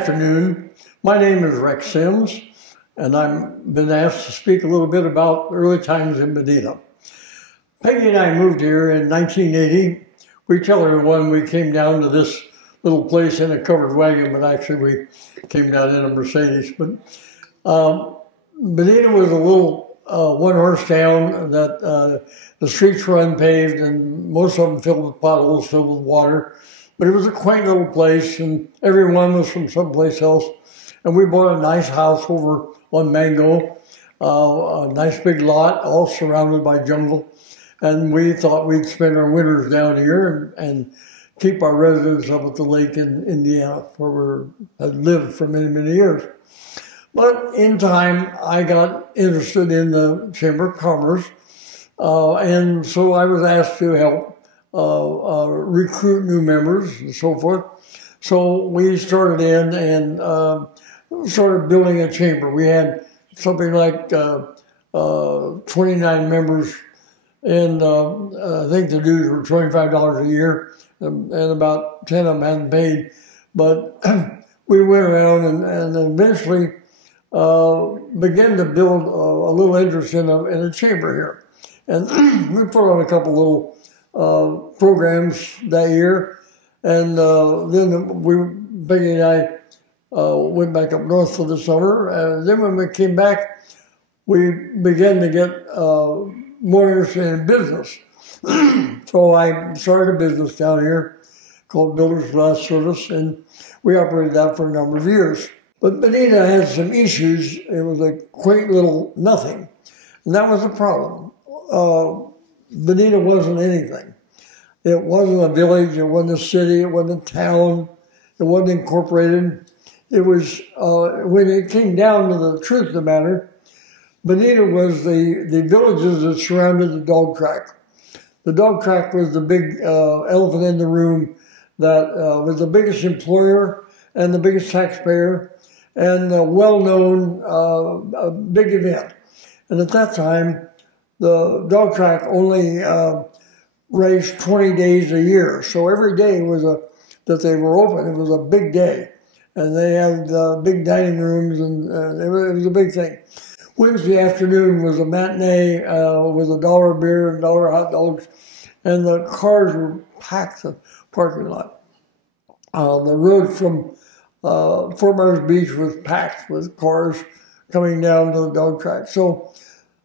afternoon. My name is Rex Sims, and I've been asked to speak a little bit about early times in Bonita. Peggy and I moved here in 1980. We tell everyone we came down to this little place in a covered wagon, but actually we came down in a Mercedes. But Bonita was a little one-horse town that the streets were unpaved and most of them filled with potholes, filled with water. But it was a quaint little place, and everyone was from someplace else. And we bought a nice house over on Mango, a nice big lot, all surrounded by jungle. And we thought we'd spend our winters down here and keep our residence up at the lake in Indiana, where we had lived for many, many years. But in time, I got interested in the Chamber of Commerce, and so I was asked to help recruit new members and so forth. So we started in and started building a chamber. We had something like 29 members, and I think the dues were $25 a year, and about 10 of them hadn't paid. But we went around and eventually began to build a little interest in a chamber here. And we put on a couple little programs that year, and then Peggy and I went back up north for the summer, and then when we came back, we began to get more interested in business. So I started a business down here called Builders Glass Service, and we operated that for a number of years. But Bonita had some issues. It was a quaint little nothing, and that was a problem. Bonita wasn't anything. It wasn't a village, it wasn't a city, it wasn't a town, it wasn't incorporated. It was, when it came down to the truth of the matter, Bonita was the villages that surrounded the dog track. The dog track was the big elephant in the room that was the biggest employer and the biggest taxpayer and a well-known big event. And at that time, the dog track only raced 20 days a year. So every day was that they were open, it was a big day. And they had big dining rooms, and it was a big thing. Wednesday afternoon was a matinee with $1 beer and $1 hot dogs, and the cars were packed the parking lot. The road from Fort Myers Beach was packed with cars coming down to the dog track. So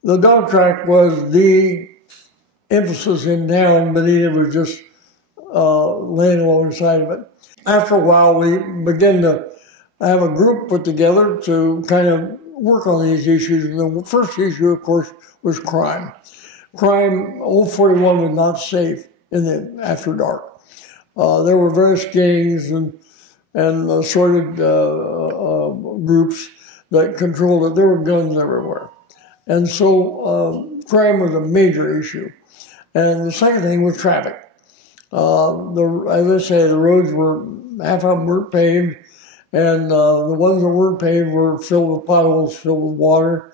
the dog track was the emphasis in town. Bonita was just laying alongside of it. After a while, we began to have a group put together to kind of work on these issues. And the first issue, of course, was crime. Crime, Old 41 was not safe after dark. There were various gangs and assorted groups that controlled it. There were guns everywhere. And so crime was a major issue. And the second thing was traffic. As I say, the roads were, half of them weren't paved, and the ones that weren't paved were filled with potholes, filled with water.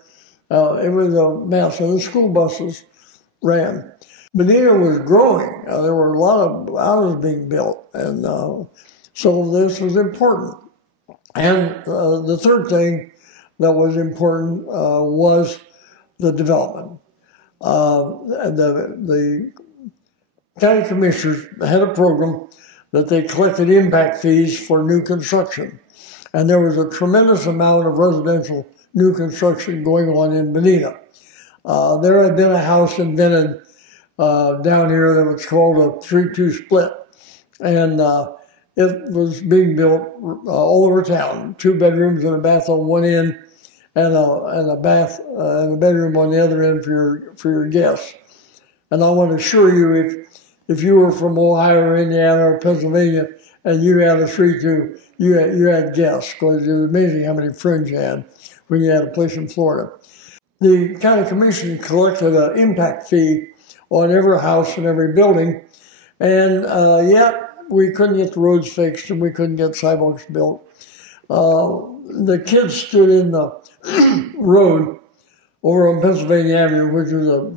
It was a mess, and the school buses ran. Bonita was growing. There were a lot of houses being built, and so this was important. And the third thing that was important was the development. The county commissioners had a program that they collected impact fees for new construction. And there was a tremendous amount of residential new construction going on in Bonita. There had been a house invented down here that was called a 3-2 split. And it was being built all over town. 2 bedrooms and a bath on one end, and a bath and a bedroom on the other end for your guests. And I want to assure you, if you were from Ohio or Indiana or Pennsylvania and you had a 3-2, you had guests, because it was amazing how many friends you had when you had a place in Florida. The county commission collected an impact fee on every house and every building, and yet we couldn't get the roads fixed and we couldn't get sidewalks built. The kids stood in the road over on Pennsylvania Avenue, which was a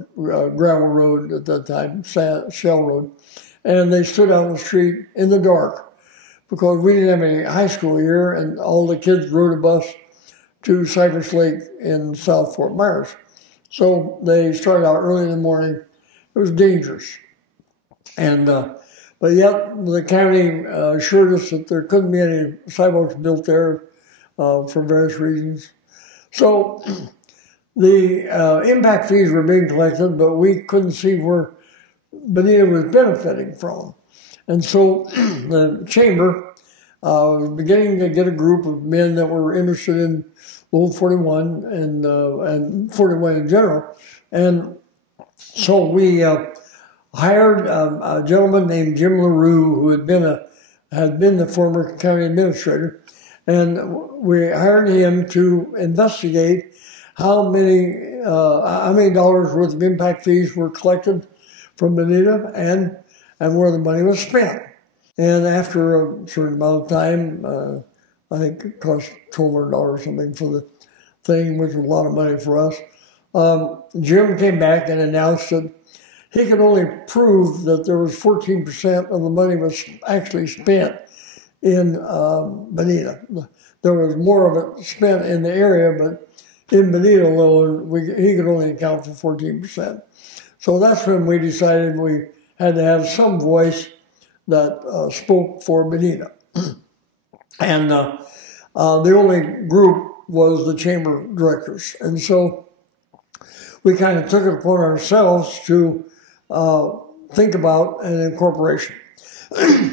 gravel road at that time, shell road, and they stood out on the street in the dark because we didn't have any high school here, and all the kids rode a bus to Cypress Lake in South Fort Myers. So they started out early in the morning. It was dangerous. And but yet the county assured us that there couldn't be any sidewalks built there for various reasons. So the impact fees were being collected, but we couldn't see where Bonita was benefiting from. And so the chamber was beginning to get a group of men that were interested in Local 41 and 41 in general. And so we hired a gentleman named Jim LaRue, who had been the former county administrator, and we hired him to investigate how many dollars worth of impact fees were collected from Bonita and where the money was spent. And after a certain amount of time, I think it cost $1,200 or something for the thing, which was a lot of money for us. Jim came back and announced that he could only prove that there was 14% of the money was actually spent in Bonita. There was more of it spent in the area, but in Bonita alone, he could only account for 14%. So that's when we decided we had to have some voice that spoke for Bonita. And the only group was the chamber directors. And so we kind of took it upon ourselves to think about an incorporation.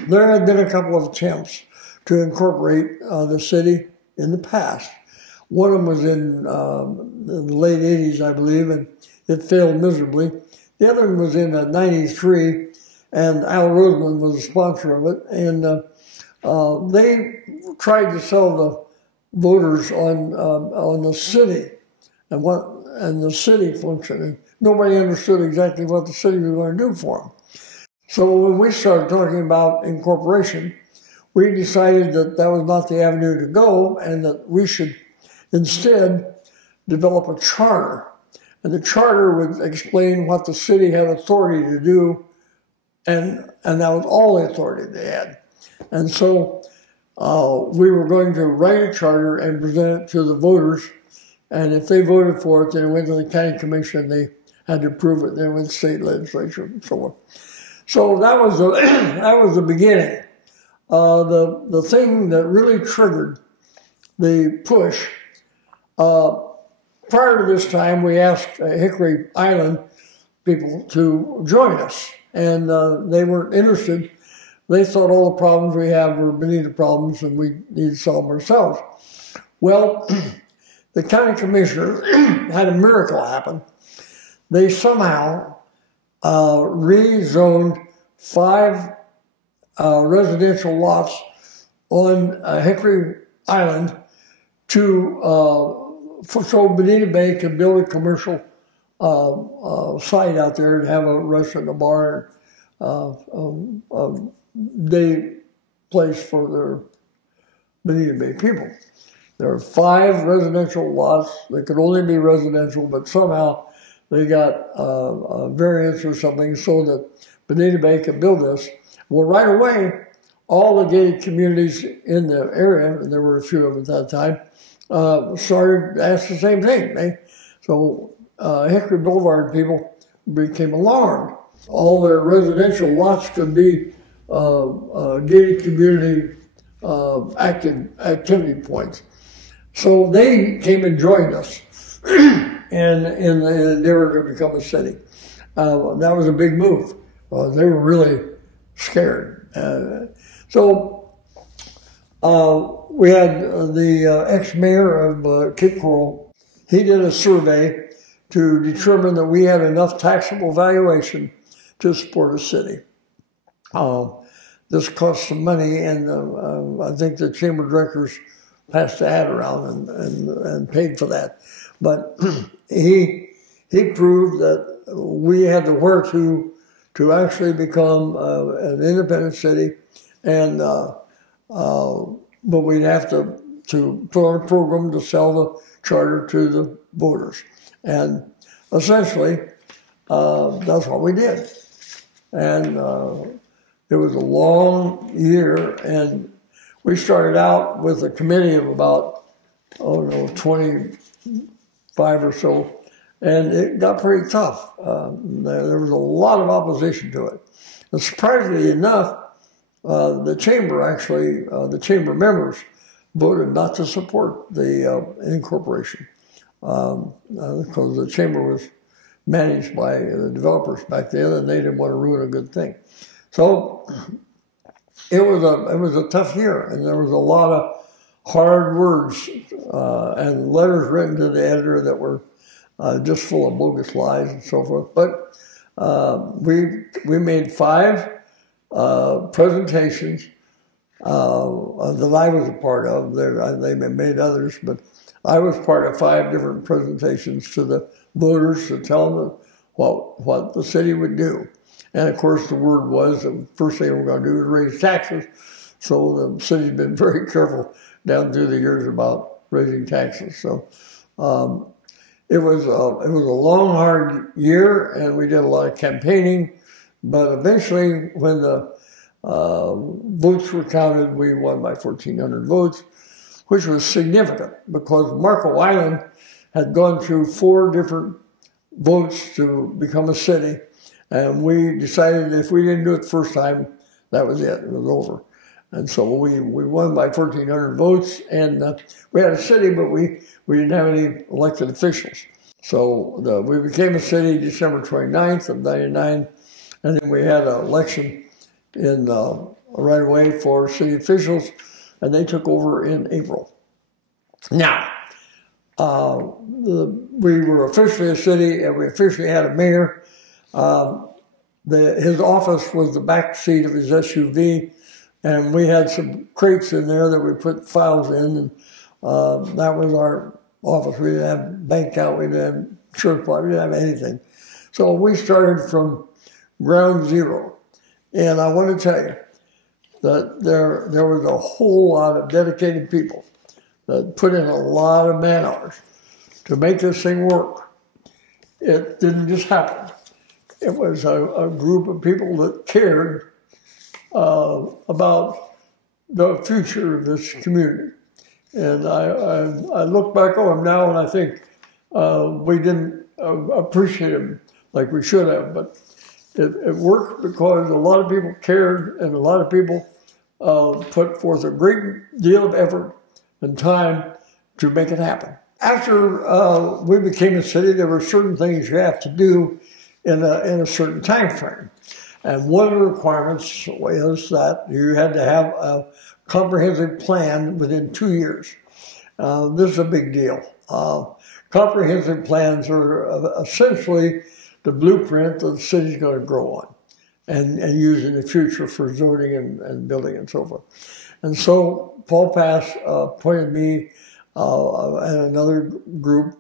There had been a couple of attempts to incorporate the city in the past. One of them was in the late 80s, I believe, and it failed miserably. The other one was in '93, and Al Roseman was the sponsor of it. And they tried to sell the voters on the city and the city function. And nobody understood exactly what the city was going to do for them. So when we started talking about incorporation, we decided that that was not the avenue to go, and that we should instead develop a charter. And the charter would explain what the city had authority to do, and that was all the authority they had. And so we were going to write a charter and present it to the voters, and if they voted for it, then it went to the county commission, they had to approve it, then it went to the state legislature and so on. So that was the beginning. The thing that really triggered the push, prior to this time, we asked Hickory Island people to join us, and they weren't interested. They thought all the problems we have were Bonita problems, and we needed to solve them ourselves. Well, the county commissioner had a miracle happen. They somehow rezoned 5 residential lots on Hickory Island so Bonita Bay could build a commercial site out there and have a restaurant, a bar, day place for their Bonita Bay people. There are 5 residential lots that could only be residential, but somehow they got a variance or something so that Bonita Bay could build this. Well, right away, all the gated communities in the area, and there were a few of them at that time, started to ask the same thing. So Hickory Boulevard people became alarmed. All their residential lots could be gated community activity points. So they came and joined us in the endeavor to become a city. That was a big move. They were really scared. So we had the ex-mayor of Cape Coral. He did a survey to determine that we had enough taxable valuation to support a city. This cost some money, and I think the chamber directors passed the ad around and paid for that. But he proved that we had the wherewithal to actually become an independent city, and but we'd have to put on a program to sell the charter to the voters, and essentially that's what we did. And it was a long year, and We started out with a committee of about, 25 or so, and it got pretty tough. There was a lot of opposition to it. And surprisingly enough, the chamber members voted not to support the incorporation because the chamber was managed by the developers back then, and they didn't want to ruin a good thing. So it was a tough year, and there was a lot of hard words and letters written to the editor that were just full of bogus lies and so forth. But we made 5 presentations that I was a part of. They made others, but I was part of 5 different presentations to the voters to tell them what the city would do. And of course, the word was the first thing we're going to do is raise taxes. So the city's been very careful down through the years about raising taxes. So it was a long, hard year, and we did a lot of campaigning. But eventually, when the votes were counted, we won by 1,400 votes, which was significant because Marco Island had gone through 4 different votes to become a city. And we decided if we didn't do it the first time, that was it. It was over. And so we won by 1,400 votes, and we had a city, but we didn't have any elected officials. So we became a city December 29th of '99, and then we had an election in right away for city officials, and they took over in April. Now, we were officially a city, and we officially had a mayor. His office was the back seat of his SUV, and we had some crates in there that we put files in, and that was our office. We didn't have bank account, we didn't have insurance, we didn't have anything. So we started from ground zero. And I want to tell you that there was a whole lot of dedicated people that put in a lot of man hours to make this thing work. It didn't just happen. It was a group of people that cared about the future of this community. And I look back on them now and I think we didn't appreciate them like we should have, but it worked because a lot of people cared and a lot of people put forth a great deal of effort and time to make it happen. After we became a city, there were certain things you have to do in a certain time frame. And one of the requirements was that you had to have a comprehensive plan within 2 years. This is a big deal. Comprehensive plans are essentially the blueprint that the city's going to grow on and use in the future for zoning and building and so forth. And so Paul Pass appointed me and another group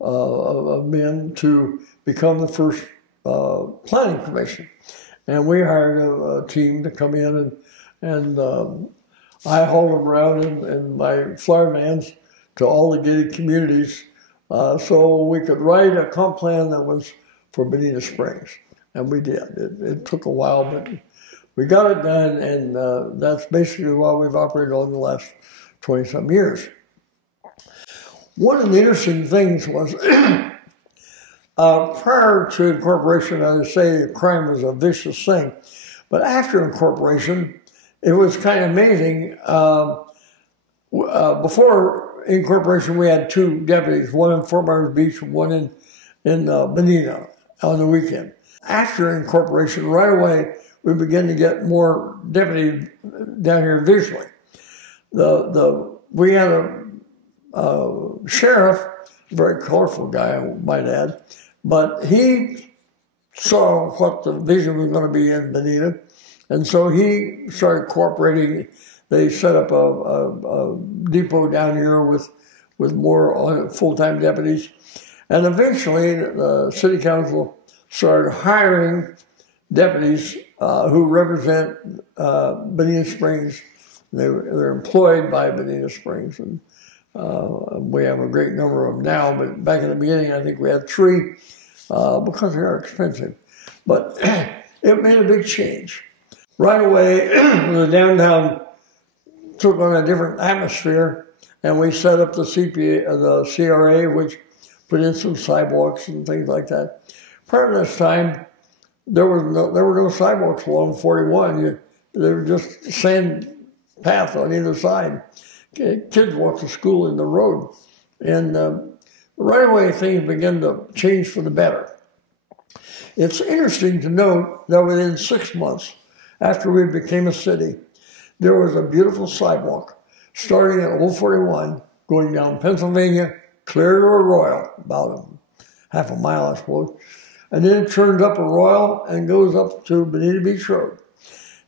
of men to become the first planning commission. And we hired a team to come in, and I hauled them around in my flyer vans to all the gated communities so we could write a comp plan that was for Bonita Springs. And we did. It took a while, but we got it done, and that's basically what we've operated on the last 20-some years. One of the interesting things was prior to incorporation, I would say crime was a vicious thing. But after incorporation, it was kind of amazing. Before incorporation, we had 2 deputies, one in Fort Myers Beach and one in Bonita on the weekend. After incorporation, right away, we began to get more deputies down here visually. We had a sheriff, a very colorful guy, I might add, but he saw what the vision was going to be in Bonita, and so he started cooperating. They set up a depot down here with more full-time deputies, and eventually the city council started hiring deputies who represent Bonita Springs. They're employed by Bonita Springs, and we have a great number of them now, but back in the beginning, I think we had 3 because they are expensive. But it made a big change. Right away, the downtown took on a different atmosphere, and we set up the CRA, which put in some sidewalks and things like that. Prior to this time, there were no sidewalks along 41. There were just sand path on either side. Kids walked to school in the road. And right away, things began to change for the better. It's interesting to note that within 6 months after we became a city, there was a beautiful sidewalk starting at Old 41, going down Pennsylvania, clear to Arroyo, about half a mile, I suppose. And then it turns up Arroyo and goes up to Bonita Beach Road.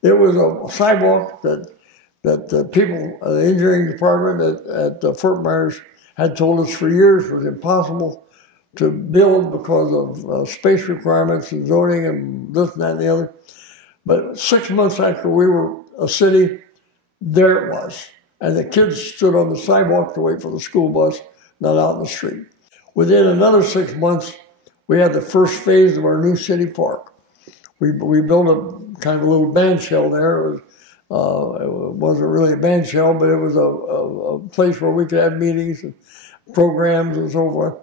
It was a sidewalk that the people, the engineering department at Fort Myers had told us for years was impossible to build because of space requirements and zoning and this and that and the other. But 6 months after we were a city, there it was. And the kids stood on the sidewalk to wait for the school bus, not out in the street. Within another 6 months, we had the first phase of our new city park. We built a kind of a little band shell there. It wasn't really a band shell, but it was a place where we could have meetings and programs and so forth.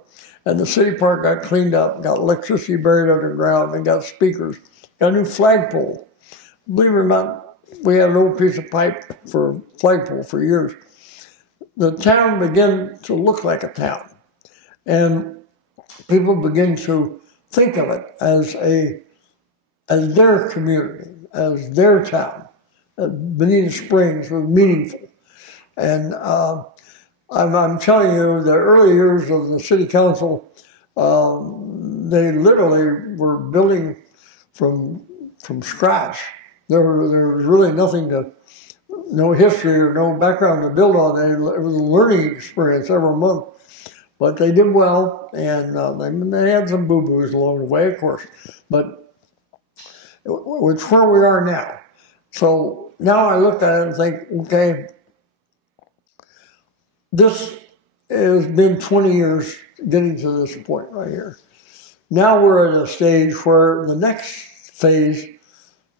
And the city park got cleaned up, got electricity buried underground, and got speakers, got a new flagpole. Believe it or not, we had an old piece of pipe for flagpole for years. The town began to look like a town. And people begin to think of it as their community, as their town. Bonita Springs was meaningful. And I'm telling you, the early years of the city council, they literally were building from scratch. There was really nothing no history or no background to build on. It was a learning experience every month. But they did well, and they had some boo-boos along the way, of course. But it's where we are now. So now I look at it and think, okay, this has been 20 years getting to this point right here. Now we're at a stage where the next phase,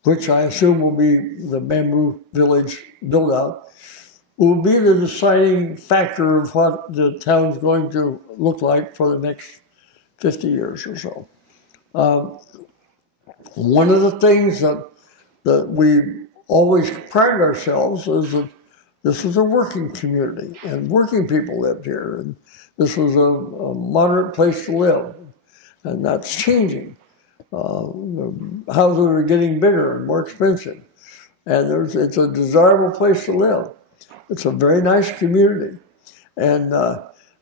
which I assume will be the Bamboo Village build-out, will be the deciding factor of what the town's going to look like for the next 50 years or so. One of the things that we always pride ourselves is that this was a working community, and working people lived here, and this was a moderate place to live, and that's changing. The houses are getting bigger and more expensive, and it's a desirable place to live. It's a very nice community, and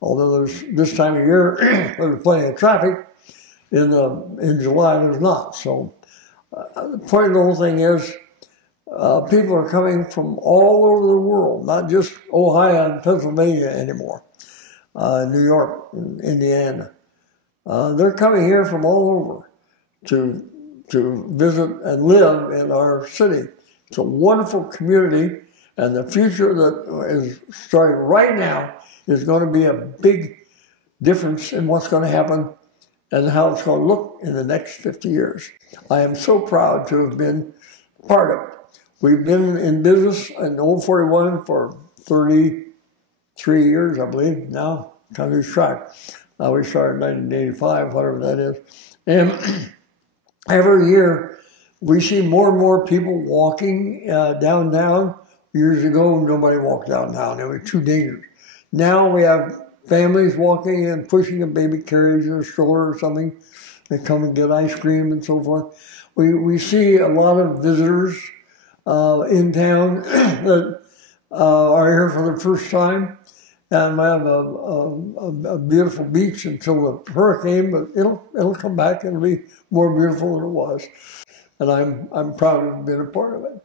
although there's this time of year there's plenty of traffic, in July there's not. So the point of the whole thing is people are coming from all over the world, not just Ohio and Pennsylvania anymore, New York, and Indiana. They're coming here from all over to visit and live in our city. It's a wonderful community. And the future that is starting right now is going to be a big difference in what's going to happen and how it's going to look in the next 50 years. I am so proud to have been part of it. We've been in business in Old 41 for 33 years, I believe, now. Kind of lose track. We started in 1985, whatever that is. And every year, we see more and more people walking downtown. Years ago, nobody walked downtown. It was too dangerous. Now we have families walking and pushing a baby carriage or a stroller or something. They come and get ice cream and so forth. We see a lot of visitors in town that are here for the first time. And we have a beautiful beach until the hurricane, but it'll come back and it'll be more beautiful than it was. And I'm proud to have been a part of it.